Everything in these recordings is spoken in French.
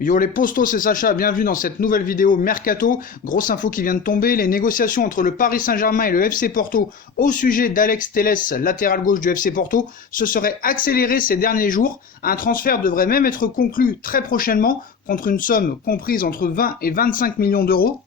Yo les postos, c'est Sacha, bienvenue dans cette nouvelle vidéo Mercato. Grosse info qui vient de tomber, les négociations entre le Paris Saint-Germain et le FC Porto au sujet d'Alex Telles, latéral gauche du FC Porto, se seraient accélérées ces derniers jours. Un transfert devrait même être conclu très prochainement contre une somme comprise entre 20 et 25 millions d'euros.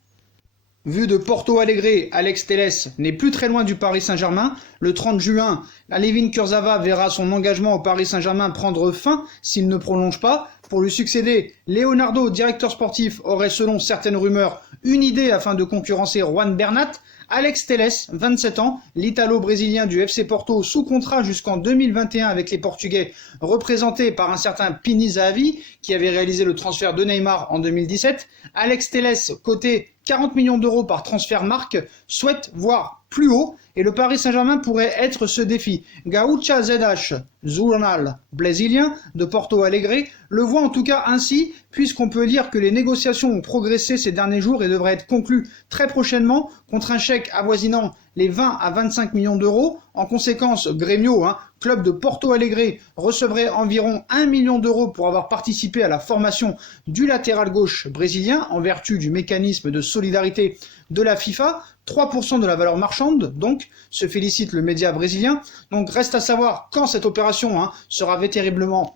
Vu de Porto Alegre, Alex Telles n'est plus très loin du Paris Saint-Germain. Le 30 juin, Layvin Kurzawa verra son engagement au Paris Saint-Germain prendre fin s'il ne prolonge pas. Pour lui succéder, Leonardo, directeur sportif, aurait selon certaines rumeurs une idée afin de concurrencer Juan Bernat. Alex Telles, 27 ans, l'Italo-brésilien du FC Porto, sous contrat jusqu'en 2021 avec les Portugais, représenté par un certain Pini Zahavi, qui avait réalisé le transfert de Neymar en 2017. Alex Telles, coté 40 millions d'euros par transfert marque, souhaite voir plus haut et le Paris Saint-Germain pourrait être ce défi. Gaúcha ZH, journal brésilien de Porto Alegre, le voit en tout cas ainsi, puisqu'on peut lire que les négociations ont progressé ces derniers jours et devraient être conclues très prochainement contre un chèque avoisinant les 20 à 25 millions d'euros. En conséquence, Grêmio, club de Porto Alegre, recevrait environ 1 million d'euros pour avoir participé à la formation du latéral gauche brésilien en vertu du mécanisme de solidarité de la FIFA. 3% de la valeur marchande, donc, se félicite le média brésilien. Donc reste à savoir quand cette opération sera véritablement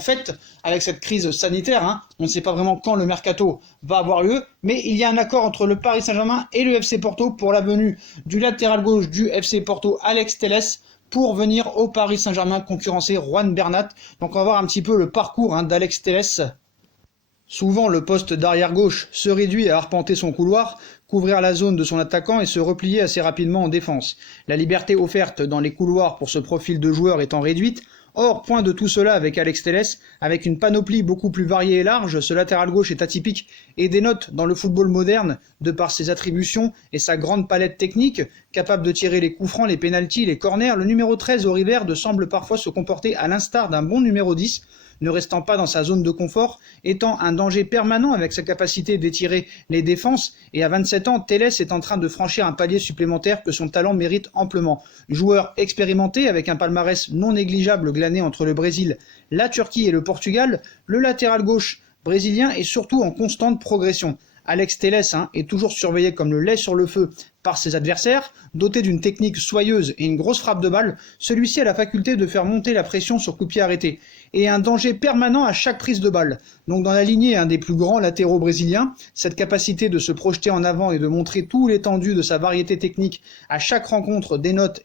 faite avec cette crise sanitaire. On ne sait pas vraiment quand le mercato va avoir lieu, mais il y a un accord entre le Paris Saint-Germain et le FC Porto pour la venue du latéral gauche du FC Porto, Alex Telles, pour venir au Paris Saint-Germain concurrencer Juan Bernat. Donc on va voir un petit peu le parcours d'Alex Telles. Souvent, le poste d'arrière gauche se réduit à arpenter son couloir, couvrir la zone de son attaquant et se replier assez rapidement en défense. La liberté offerte dans les couloirs pour ce profil de joueur étant réduite. Or, point de tout cela avec Alex Telles, avec une panoplie beaucoup plus variée et large, ce latéral gauche est atypique et dénote dans le football moderne, de par ses attributions et sa grande palette technique, capable de tirer les coups francs, les pénaltys, les corners, le numéro 13 au Riverde semble parfois se comporter à l'instar d'un bon numéro 10, ne restant pas dans sa zone de confort, étant un danger permanent avec sa capacité d'étirer les défenses, et à 27 ans, Telles est en train de franchir un palier supplémentaire que son talent mérite amplement. Joueur expérimenté avec un palmarès non négligeable glané entre le Brésil, la Turquie et le Portugal, le latéral gauche brésilien est surtout en constante progression. Alex Telles est toujours surveillé comme le lait sur le feu par ses adversaires. Doté d'une technique soyeuse et une grosse frappe de balle, celui-ci a la faculté de faire monter la pression sur coup de pied arrêté et un danger permanent à chaque prise de balle. Donc dans la lignée des plus grands latéraux brésiliens, cette capacité de se projeter en avant et de montrer tout l'étendue de sa variété technique à chaque rencontre dénote,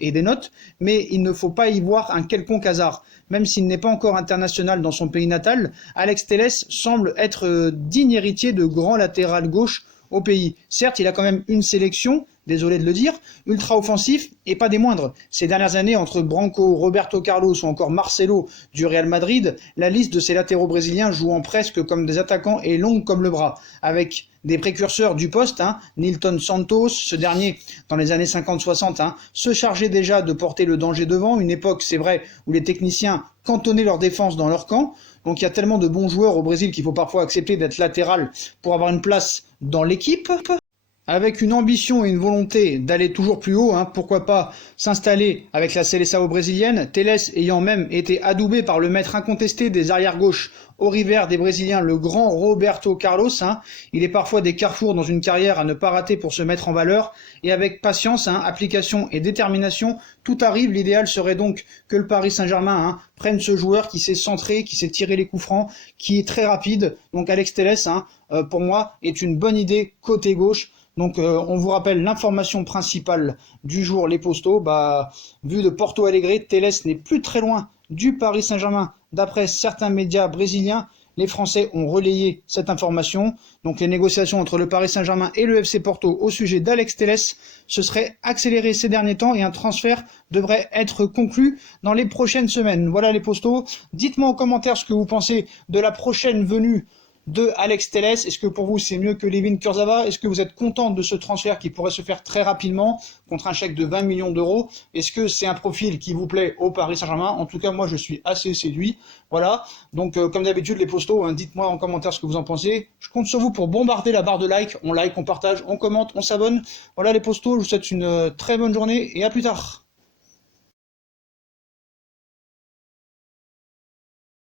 mais il ne faut pas y voir un quelconque hasard. Même s'il n'est pas encore international dans son pays natal, Alex Telles semble être digne héritier de grands latéral gauche au pays. Certes, il a quand même une sélection, désolé de le dire, ultra offensif et pas des moindres. Ces dernières années, entre Branco, Roberto Carlos ou encore Marcelo du Real Madrid, la liste de ces latéraux brésiliens jouant presque comme des attaquants est longue comme le bras, avec des précurseurs du poste, Nilton Santos, ce dernier, dans les années 50-60, se chargeait déjà de porter le danger devant, une époque, c'est vrai, où les techniciens cantonnaient leur défense dans leur camp. Donc il y a tellement de bons joueurs au Brésil qu'il faut parfois accepter d'être latéral pour avoir une place dans l'équipe. Avec une ambition et une volonté d'aller toujours plus haut, pourquoi pas s'installer avec la Seleção brésilienne, Telles ayant même été adoubé par le maître incontesté des arrières-gauches au Riverde des Brésiliens, le grand Roberto Carlos. Il est parfois des carrefours dans une carrière à ne pas rater pour se mettre en valeur, et avec patience, application et détermination, tout arrive. L'idéal serait donc que le Paris Saint-Germain prenne ce joueur qui sait centrer, qui sait tirer les coups francs, qui est très rapide. Donc Alex Telles, pour moi, est une bonne idée côté gauche. Donc on vous rappelle l'information principale du jour, les postos. Vu de Porto Alegre, Telles n'est plus très loin du Paris Saint-Germain. D'après certains médias brésiliens, les Français ont relayé cette information. Donc les négociations entre le Paris Saint-Germain et le FC Porto au sujet d'Alex Telles se seraient accélérées ces derniers temps et un transfert devrait être conclu dans les prochaines semaines. Voilà les postos. Dites-moi en commentaire ce que vous pensez de la prochaine venue de Alex Telles. Est-ce que pour vous c'est mieux que Layvin Kurzawa? Est-ce que vous êtes content de ce transfert qui pourrait se faire très rapidement contre un chèque de 20 millions d'euros? Est-ce que c'est un profil qui vous plaît au Paris Saint-Germain? En tout cas, moi je suis assez séduit. Voilà, donc comme d'habitude les postos, dites-moi en commentaire ce que vous en pensez. Je compte sur vous pour bombarder la barre de like, on partage, on commente, on s'abonne. Voilà les postos, je vous souhaite une très bonne journée et à plus tard.